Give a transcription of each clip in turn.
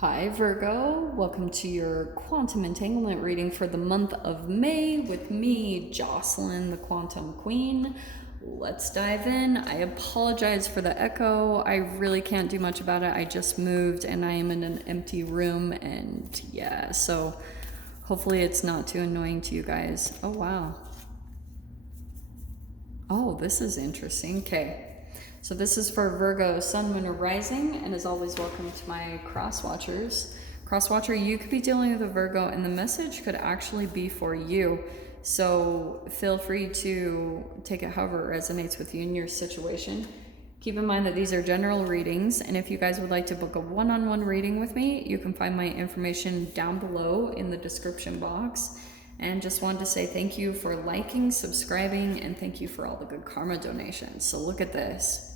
Hi Virgo, welcome to your quantum entanglement reading for the month of May with me, Jocelyn, the Quantum Queen. Let's dive in. I apologize for the echo. I really can't do much about it. I just moved and I am in an empty room, and yeah, so hopefully it's not too annoying to you guys. Oh wow. Oh, this is interesting. Okay. So this is for Virgo, Sun, Moon, or Rising, and as always, welcome to my cross watchers. Cross watcher, you could be dealing with a Virgo, and the message could actually be for you. So feel free to take it however it resonates with you in your situation. Keep in mind that these are general readings, and if you guys would like to book a one-on-one reading with me, you can find my information down below in the description box. And just wanted to say thank you for liking, subscribing, and thank you for all the good karma donations. So look at this.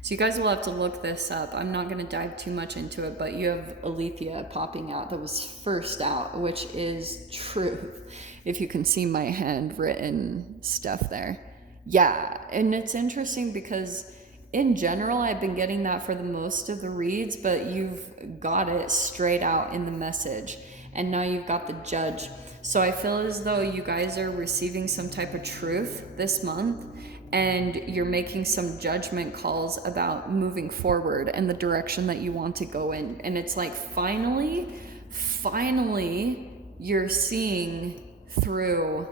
So you guys will have to look this up. I'm not going to dive too much into it, but you have Alethea popping out that was first out, which is truth. If you can see my handwritten stuff there. Yeah, and it's interesting because in general, I've been getting that for the most of the reads, but you've got it straight out in the message. And now you've got the Judge. So I feel as though you guys are receiving some type of truth this month, and you're making some judgment calls about moving forward and the direction that you want to go in. And it's like finally, you're seeing through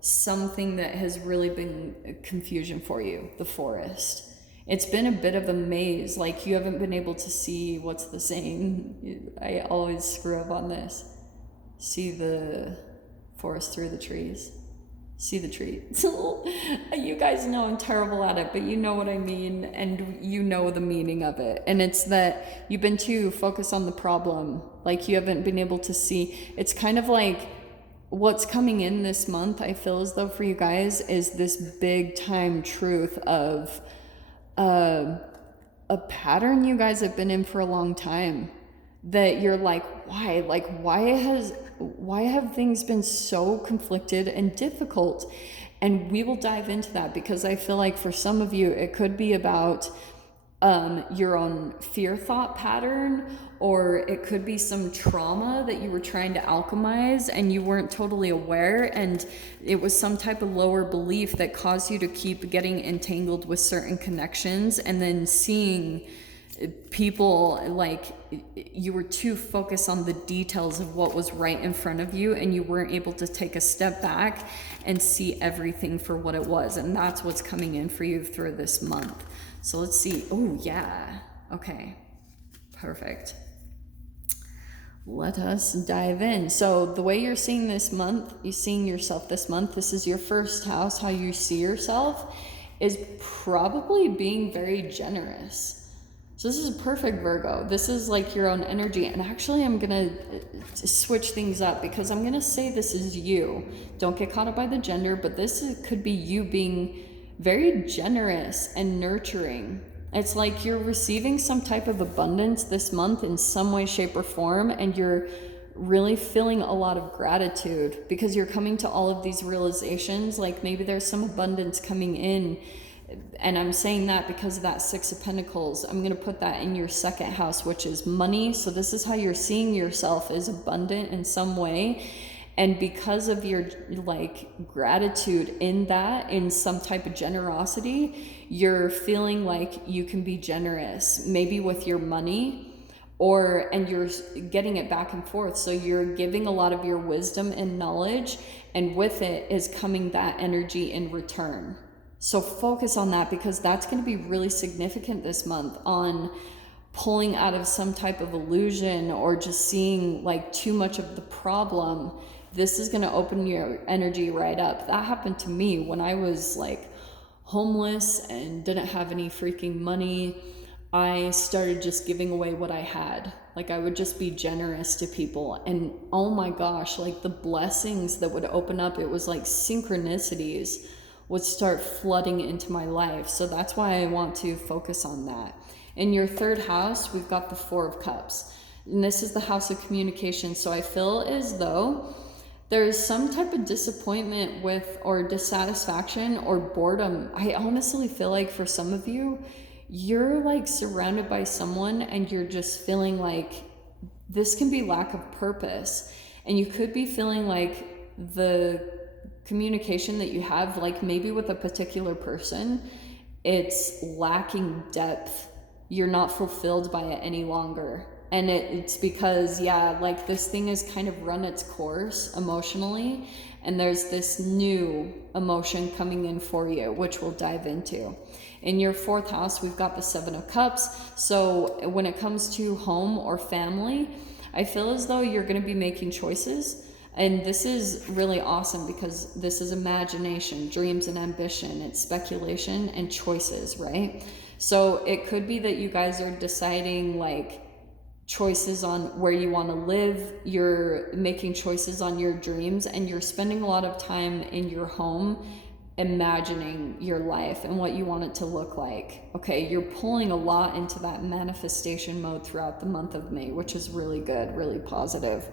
something that has really been confusion for you, the forest. It's been a bit of a maze, like you haven't been able to see what's the saying. I always screw up on this. See the forest through the trees. See the trees. You guys know I'm terrible at it, but you know what I mean, and you know the meaning of it. And it's that you've been too focused on the problem. Like you haven't been able to see. It's kind of like what's coming in this month, I feel as though for you guys, is this big time truth of a pattern you guys have been in for a long time. That you're like, why? Like, why have things been so conflicted and difficult? And we will dive into that because I feel like for some of you, it could be about your own fear thought pattern, or it could be some trauma that you were trying to alchemize and you weren't totally aware, and it was some type of lower belief that caused you to keep getting entangled with certain connections, and then seeing people, like you were too focused on the details of what was right in front of you, and you weren't able to take a step back and see everything for what it was. And that's what's coming in for you through this month. So let's see. Oh yeah, okay, perfect. Let us dive in. So the way you're seeing this month, you're seeing yourself this month, this is your first house. How you see yourself is probably being very generous. So this is a perfect Virgo. This is like your own energy. And actually I'm gonna switch things up because I'm gonna say this is you. Don't get caught up by the gender, but this could be you being very generous and nurturing. It's like you're receiving some type of abundance this month in some way, shape, or form, and you're really feeling a lot of gratitude because you're coming to all of these realizations. Like maybe there's some abundance coming in. And I'm saying that because of that Six of Pentacles. I'm going to put that in your second house, which is money. So this is how you're seeing yourself as abundant in some way. And because of your like gratitude in that, in some type of generosity, you're feeling like you can be generous, maybe with your money, and you're getting it back and forth. So you're giving a lot of your wisdom and knowledge, and with it is coming that energy in return. So focus on that because that's going to be really significant this month on pulling out of some type of illusion or just seeing like too much of the problem. This is going to open your energy right up. That happened to me when I was like homeless and didn't have any freaking money. I started just giving away what I had. Like I would just be generous to people, and oh my gosh, like the blessings that would open up, it was like synchronicities would start flooding into my life. So that's why I want to focus on that. In your third house, we've got the Four of Cups. And this is the house of communication. So I feel as though there's some type of disappointment with, or dissatisfaction or boredom. I honestly feel like for some of you, you're like surrounded by someone and you're just feeling like this can be lack of purpose. And you could be feeling like the communication that you have, like maybe with a particular person, it's lacking depth. You're not fulfilled by it any longer. And it's because, yeah, like this thing has kind of run its course emotionally, and there's this new emotion coming in for you, which we'll dive into. In your 4th house, we've got the 7 of Cups. So when it comes to home or family, I feel as though you're going to be making choices. And this is really awesome because this is imagination, dreams and ambition. It's speculation and choices, right? So it could be that you guys are deciding like choices on where you want to live. You're making choices on your dreams, and you're spending a lot of time in your home imagining your life and what you want it to look like. Okay, you're pulling a lot into that manifestation mode throughout the month of May, which is really good, really positive.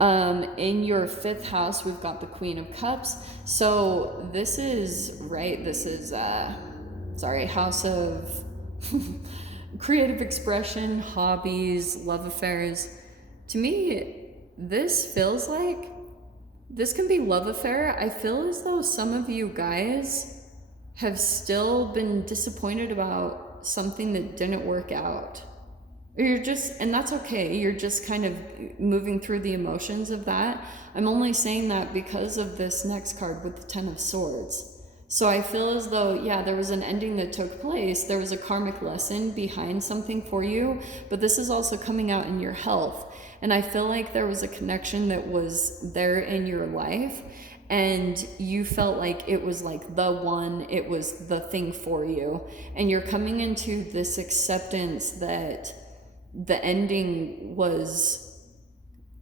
In your 5th house, we've got the Queen of Cups. So this is, house of creative expression, hobbies, love affairs. To me, this feels like this can be love affair. I feel as though some of you guys have still been disappointed about something that didn't work out. Or you're just, and that's okay, you're just kind of moving through the emotions of that. I'm only saying that because of this next card with the 10 of Swords. So I feel as though, yeah, there was an ending that took place. There was a karmic lesson behind something for you, but this is also coming out in your health. And I feel like there was a connection that was there in your life, and you felt like it was like the one, it was the thing for you. And you're coming into this acceptance that the ending was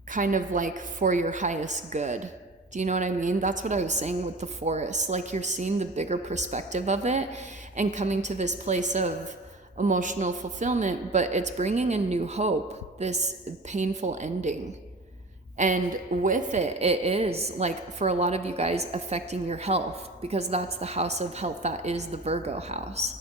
kind of like for your highest good. Do you know what I mean? That's what I was saying with the forest. Like you're seeing the bigger perspective of it and coming to this place of emotional fulfillment, but it's bringing a new hope, this painful ending. And with it, it is like for a lot of you guys affecting your health, because that's the house of health. That is the Virgo house.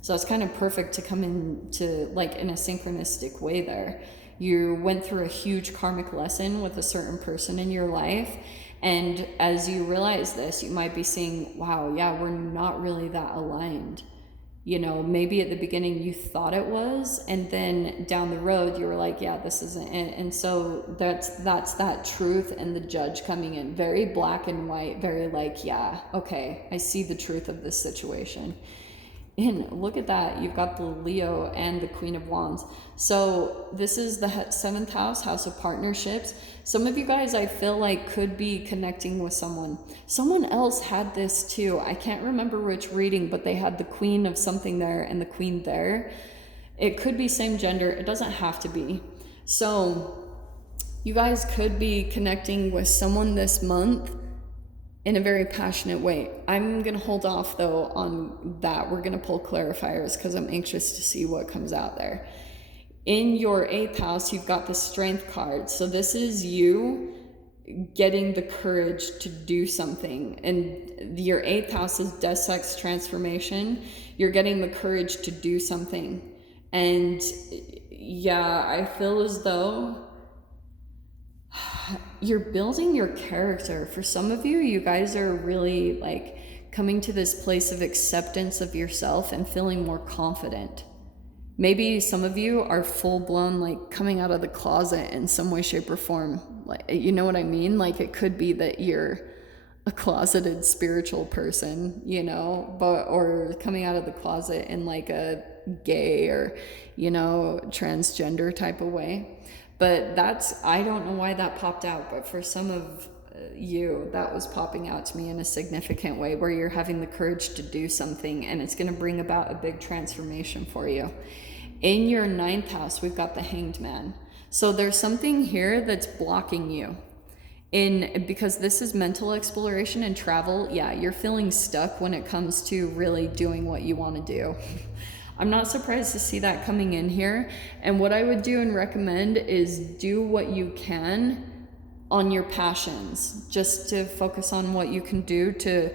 So it's kind of perfect to come into like in a synchronistic way there. You went through a huge karmic lesson with a certain person in your life. And as you realize this, you might be seeing, wow, yeah, we're not really that aligned. You know, maybe at the beginning you thought it was, and then down the road you were like, yeah, this isn't it. And so that's that truth and the judge coming in, very black and white, very like, yeah, okay, I see the truth of this situation. And look at that, you've got the Leo and the Queen of Wands. So this is the 7th house, house of partnerships. Some of you guys, I feel like, could be connecting with someone. Someone else had this too. I can't remember which reading, but they had the Queen of something there and the Queen there. It could be same gender. It doesn't have to be. So you guys could be connecting with someone this month in a very passionate way. I'm going to hold off though on that. We're going to pull clarifiers because I'm anxious to see what comes out there. In your 8th house, you've got the Strength card. So this is you getting the courage to do something. And your 8th house is Death, Sex, Transformation. You're getting the courage to do something. And yeah, I feel as though you're building your character. For some of you, you guys are really like coming to this place of acceptance of yourself and feeling more confident. Maybe some of you are full blown like coming out of the closet in some way, shape, or form. Like, you know what I mean? Like it could be that you're a closeted spiritual person, you know, or coming out of the closet in like a gay or, you know, transgender type of way. But I don't know why that popped out, but for some of you, that was popping out to me in a significant way, where you're having the courage to do something and it's going to bring about a big transformation for you. In your 9th house, we've got the Hanged Man. So there's something here that's blocking you. Because this is mental exploration and travel, yeah, you're feeling stuck when it comes to really doing what you want to do. I'm not surprised to see that coming in here. And what I would do and recommend is do what you can on your passions, just to focus on what you can do to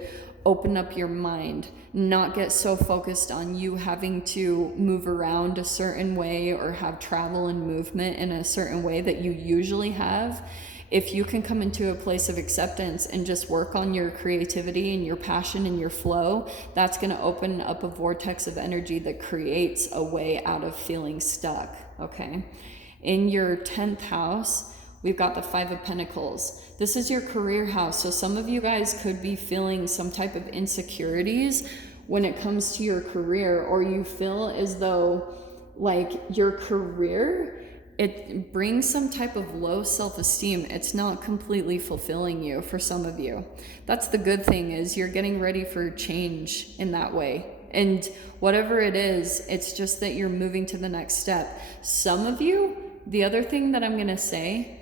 open up your mind, not get so focused on you having to move around a certain way or have travel and movement in a certain way that you usually have. If you can come into a place of acceptance and just work on your creativity and your passion and your flow, that's going to open up a vortex of energy that creates a way out of feeling stuck, okay? In your 10th house, we've got the 5 of Pentacles. This is your career house. So some of you guys could be feeling some type of insecurities when it comes to your career, or you feel as though like your career, it brings some type of low self-esteem. It's not completely fulfilling you for some of you. That's the good thing, is you're getting ready for change in that way. And whatever it is, it's just that you're moving to the next step. Some of you, the other thing that I'm going to say,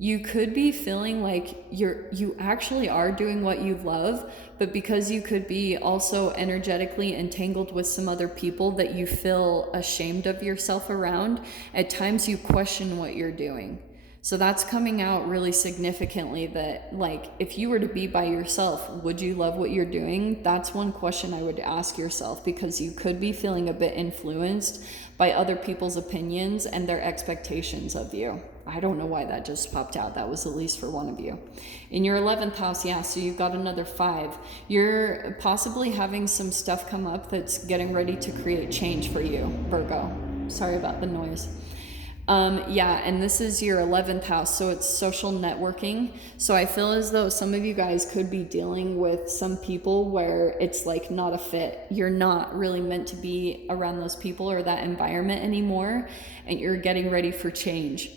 you could be feeling like you actually are doing what you love, but because you could be also energetically entangled with some other people that you feel ashamed of yourself around, at times you question what you're doing. So that's coming out really significantly, that like if you were to be by yourself, would you love what you're doing? That's one question I would ask yourself, because you could be feeling a bit influenced by other people's opinions and their expectations of you. I don't know why that just popped out. That was at least for one of you. In your 11th house, yeah, so you've got another 5. You're possibly having some stuff come up that's getting ready to create change for you, Virgo. Sorry about the noise. Yeah, and this is your 11th house, so it's social networking. So I feel as though some of you guys could be dealing with some people where it's like not a fit. You're not really meant to be around those people or that environment anymore, and you're getting ready for change.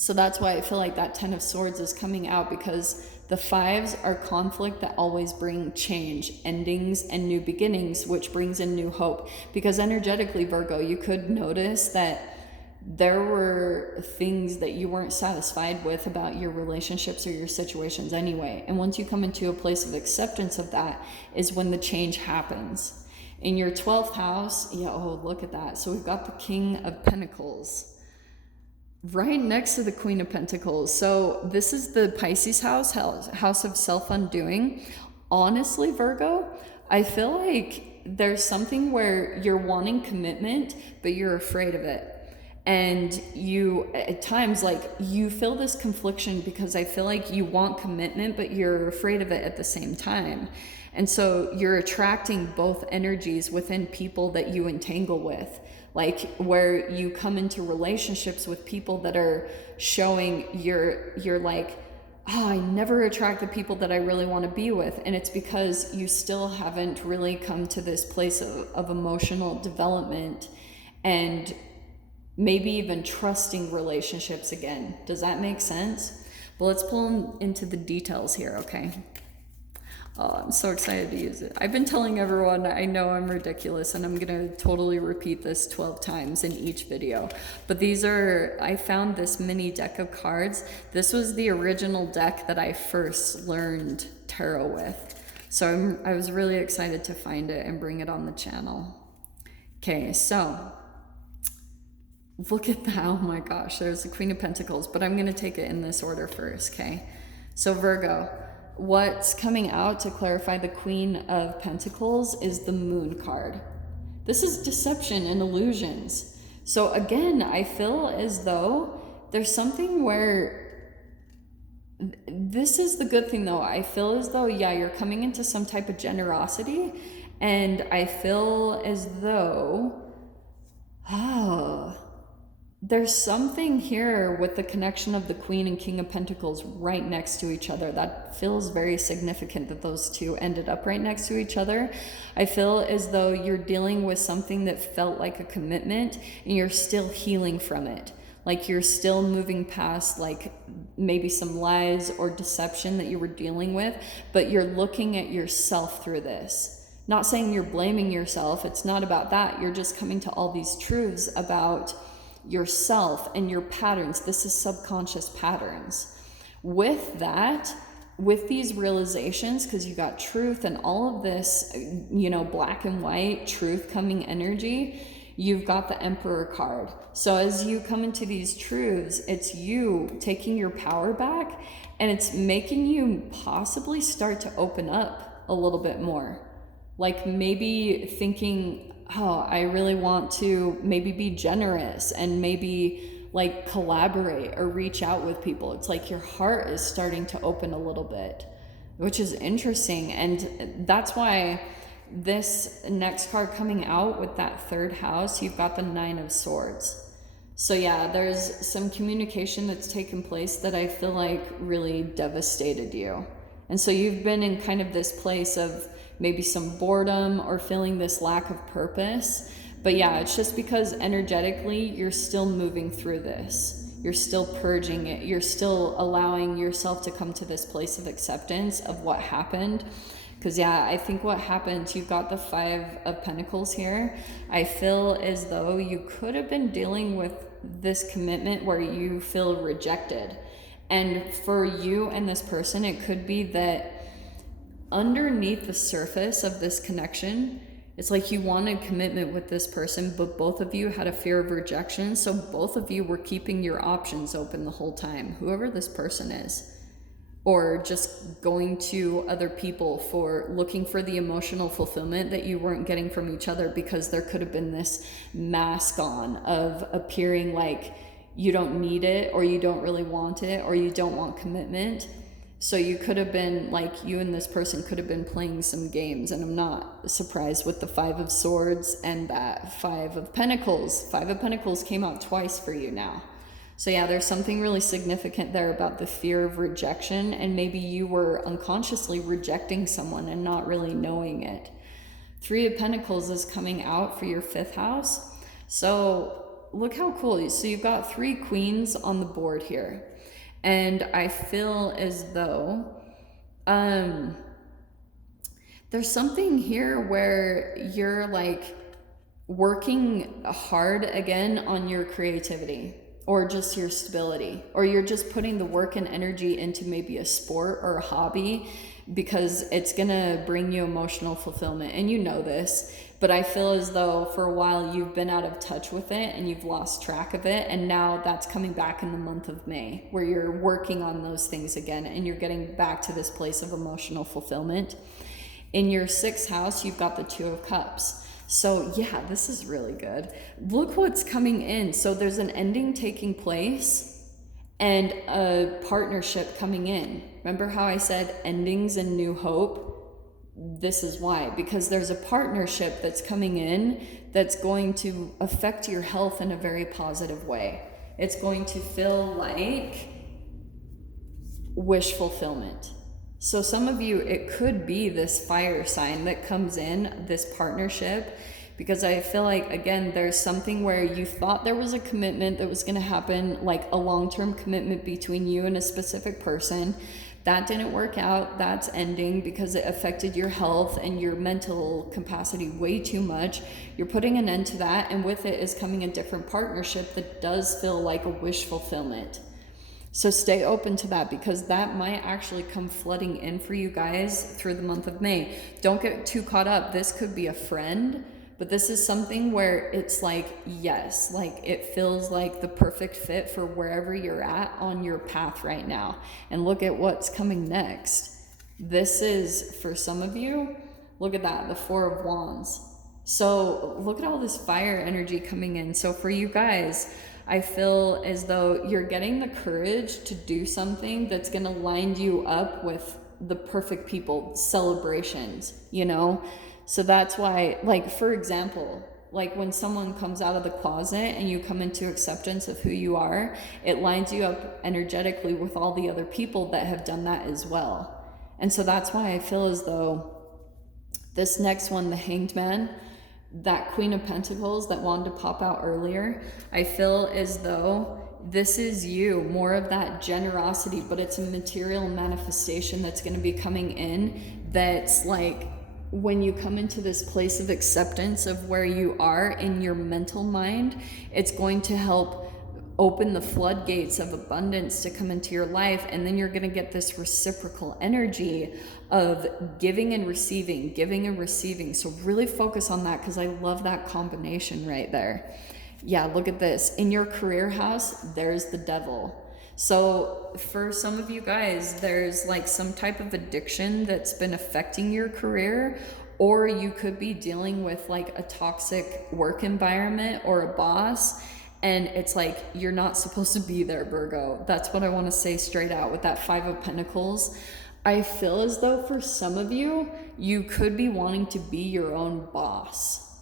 So that's why I feel like that 10 of Swords is coming out, because the 5s are conflict that always bring change, endings, and new beginnings, which brings in new hope. Because energetically, Virgo, you could notice that there were things that you weren't satisfied with about your relationships or your situations anyway. And once you come into a place of acceptance of that is when the change happens. In your 12th house, yeah, oh, look at that. So we've got the King of Pentacles right next to the Queen of Pentacles. So this is the Pisces house of self-undoing. Honestly, Virgo, I feel like there's something where you're wanting commitment, but you're afraid of it. And you, at times, like, you feel this confliction, because I feel like you want commitment, but you're afraid of it at the same time. And so you're attracting both energies within people that you entangle with. Like, where you come into relationships with people that are showing you're like, oh, I never attract the people that I really want to be with. And it's because you still haven't really come to this place of emotional development and maybe even trusting relationships again. Does that make sense? Well, let's pull into the details here, okay? Oh, I'm so excited to use it. I've been telling everyone I know I'm ridiculous, and I'm gonna totally repeat this 12 times in each video. But I found this mini deck of cards. This was the original deck that I first learned tarot with. So I was really excited to find it and bring it on the channel. Okay, so look at that. Oh my gosh, there's the Queen of Pentacles, but I'm going to take it in this order first, okay? So Virgo, what's coming out to clarify the Queen of Pentacles is the Moon card. This is deception and illusions. So again, I feel as though there's something where, this is the good thing though, I feel as though, yeah, you're coming into some type of generosity, and I feel as though, there's something here with the connection of the Queen and King of Pentacles right next to each other. That feels very significant that those two ended up right next to each other. I feel as though you're dealing with something that felt like a commitment, and you're still healing from it. Like you're still moving past like maybe some lies or deception that you were dealing with, but you're looking at yourself through this. Not saying you're blaming yourself. It's not about that. You're just coming to all these truths about yourself and your patterns. This is subconscious patterns. With that, with these realizations, because you got truth and all of this, you know, black and white truth coming energy, you've got the Emperor card. So as you come into these truths, it's you taking your power back, and it's making you possibly start to open up a little bit more. Like maybe thinking, oh, I really want to maybe be generous and maybe like collaborate or reach out with people. It's like your heart is starting to open a little bit, which is interesting. And that's why this next card coming out with that third house, you've got the Nine of Swords. So yeah, there's some communication that's taken place that I feel like really devastated you. And so you've been in kind of this place of maybe some boredom or feeling this lack of purpose. But yeah, it's just because energetically you're still moving through this. You're still purging it. You're still allowing yourself to come to this place of acceptance of what happened. Because yeah, I think what happened, you've got the Five of Pentacles here. I feel as though you could have been dealing with this commitment where you feel rejected. And for you and this person, it could be that underneath the surface of this connection, it's like you wanted commitment with this person, but both of you had a fear of rejection. So both of you were keeping your options open the whole time, whoever this person is. Or just going to other people for looking for the emotional fulfillment that you weren't getting from each other, because there could have been this mask on of appearing like you don't need it, or you don't really want it, or you don't want commitment. So you could have been like, you and this person could have been playing some games. And I'm not surprised with the Five of Swords and that Five of Pentacles. Five of Pentacles came out twice for you now. So yeah, there's something really significant there about the fear of rejection, and maybe you were unconsciously rejecting someone and not really knowing it. Three of Pentacles is coming out for your fifth house. So look how cool. So you've got three queens on the board here. And I feel as though there's something here where you're like working hard again on your creativity, or just your stability, or you're just putting the work and energy into maybe a sport or a hobby because it's gonna bring you emotional fulfillment. And you know this, but I feel as though for a while you've been out of touch with it and you've lost track of it. And now that's coming back in the month of May, where you're working on those things again and you're getting back to this place of emotional fulfillment. In your sixth house, you've got the Two of Cups. So yeah, this is really good. Look what's coming in. So there's an ending taking place and a partnership coming in. Remember how I said endings and new hope? This is why, because there's a partnership that's coming in that's going to affect your health in a very positive way. It's going to feel like wish fulfillment. So some of you, it could be this fire sign that comes in, this partnership, because I feel like, again, there's something where you thought there was a commitment that was going to happen, like a long-term commitment between you and a specific person. That didn't work out. That's ending because it affected your health and your mental capacity way too much. You're putting an end to that, and with it is coming a different partnership that does feel like a wish fulfillment. So stay open to that, because that might actually come flooding in for you guys through the month of May. Don't get too caught up. This could be a friend, but this is something where it's like, yes, like it feels like the perfect fit for wherever you're at on your path right now. And look at what's coming next. This is, for some of you, look at that, the Four of Wands. So look at all this fire energy coming in. So for you guys, I feel as though you're getting the courage to do something that's going to line you up with the perfect people, celebrations, you know? So that's why, like, for example, like when someone comes out of the closet and you come into acceptance of who you are, it lines you up energetically with all the other people that have done that as well. And so that's why I feel as though this next one, the Hanged Man, that Queen of Pentacles that wanted to pop out earlier, I feel as though this is you, more of that generosity, but it's a material manifestation that's going to be coming in. That's like when you come into this place of acceptance of where you are in your mental mind, it's going to help open the floodgates of abundance to come into your life. And then you're going to get this reciprocal energy of giving and receiving, giving and receiving. So really focus on that, because I love that combination right there. Yeah, look at this. In your career house, there's the Devil. So for some of you guys, there's like some type of addiction that's been affecting your career, or you could be dealing with like a toxic work environment or a boss, and it's like you're not supposed to be there, Virgo. That's what I want to say straight out with that Five of Pentacles. I feel as though for some of you, you could be wanting to be your own boss.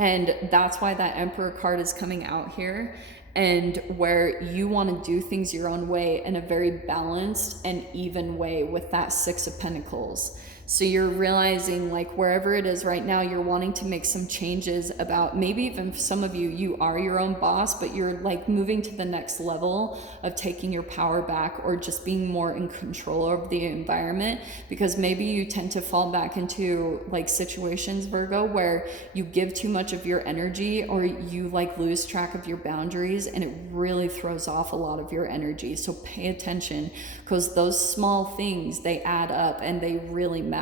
And that's why that Emperor card is coming out here, and where you want to do things your own way in a very balanced and even way with that Six of Pentacles. So you're realizing, like, wherever it is right now, you're wanting to make some changes about, maybe even some of you, you are your own boss, but you're like moving to the next level of taking your power back, or just being more in control of the environment, because maybe you tend to fall back into like situations, Virgo, where you give too much of your energy, or you like lose track of your boundaries, and it really throws off a lot of your energy. So pay attention, because those small things, they add up and they really matter.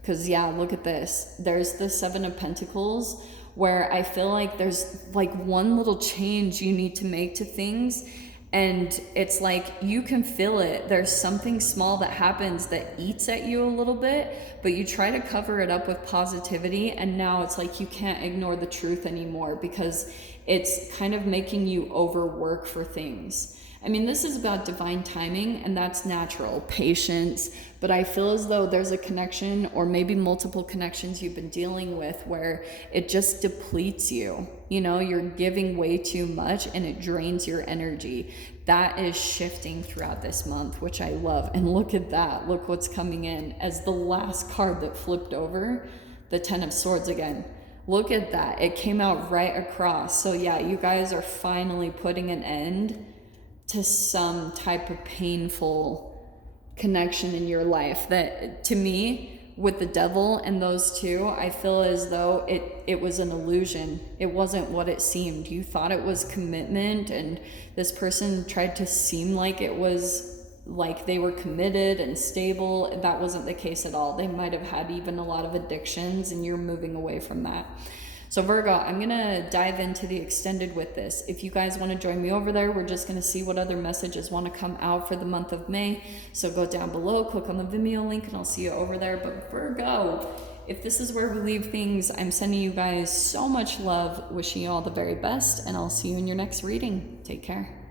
Because yeah, look at this. There's the Seven of Pentacles, where I feel like there's like one little change you need to make to things, and it's like you can feel it. There's something small that happens that eats at you a little bit, but you try to cover it up with positivity, and now it's like you can't ignore the truth anymore, because it's kind of making you overwork for things. I mean, this is about divine timing, and that's natural, patience, but I feel as though there's a connection, or maybe multiple connections you've been dealing with, where it just depletes you. You know, you're giving way too much and it drains your energy. That is shifting throughout this month, which I love. And look at that. Look what's coming in as the last card that flipped over, the Ten of Swords again. Look at that. It came out right across. So yeah, you guys are finally putting an end to some type of painful connection in your life that, to me, with the Devil and those two, I feel as though it was an illusion. It wasn't what it seemed. You thought it was commitment, and this person tried to seem like it was like they were committed and stable. That wasn't the case at all. They might have had even a lot of addictions, and you're moving away from that. So Virgo, I'm going to dive into the extended with this. If you guys want to join me over there, we're just going to see what other messages want to come out for the month of May. So go down below, click on the Vimeo link, and I'll see you over there. But Virgo, if this is where we leave things, I'm sending you guys so much love, wishing you all the very best, and I'll see you in your next reading. Take care.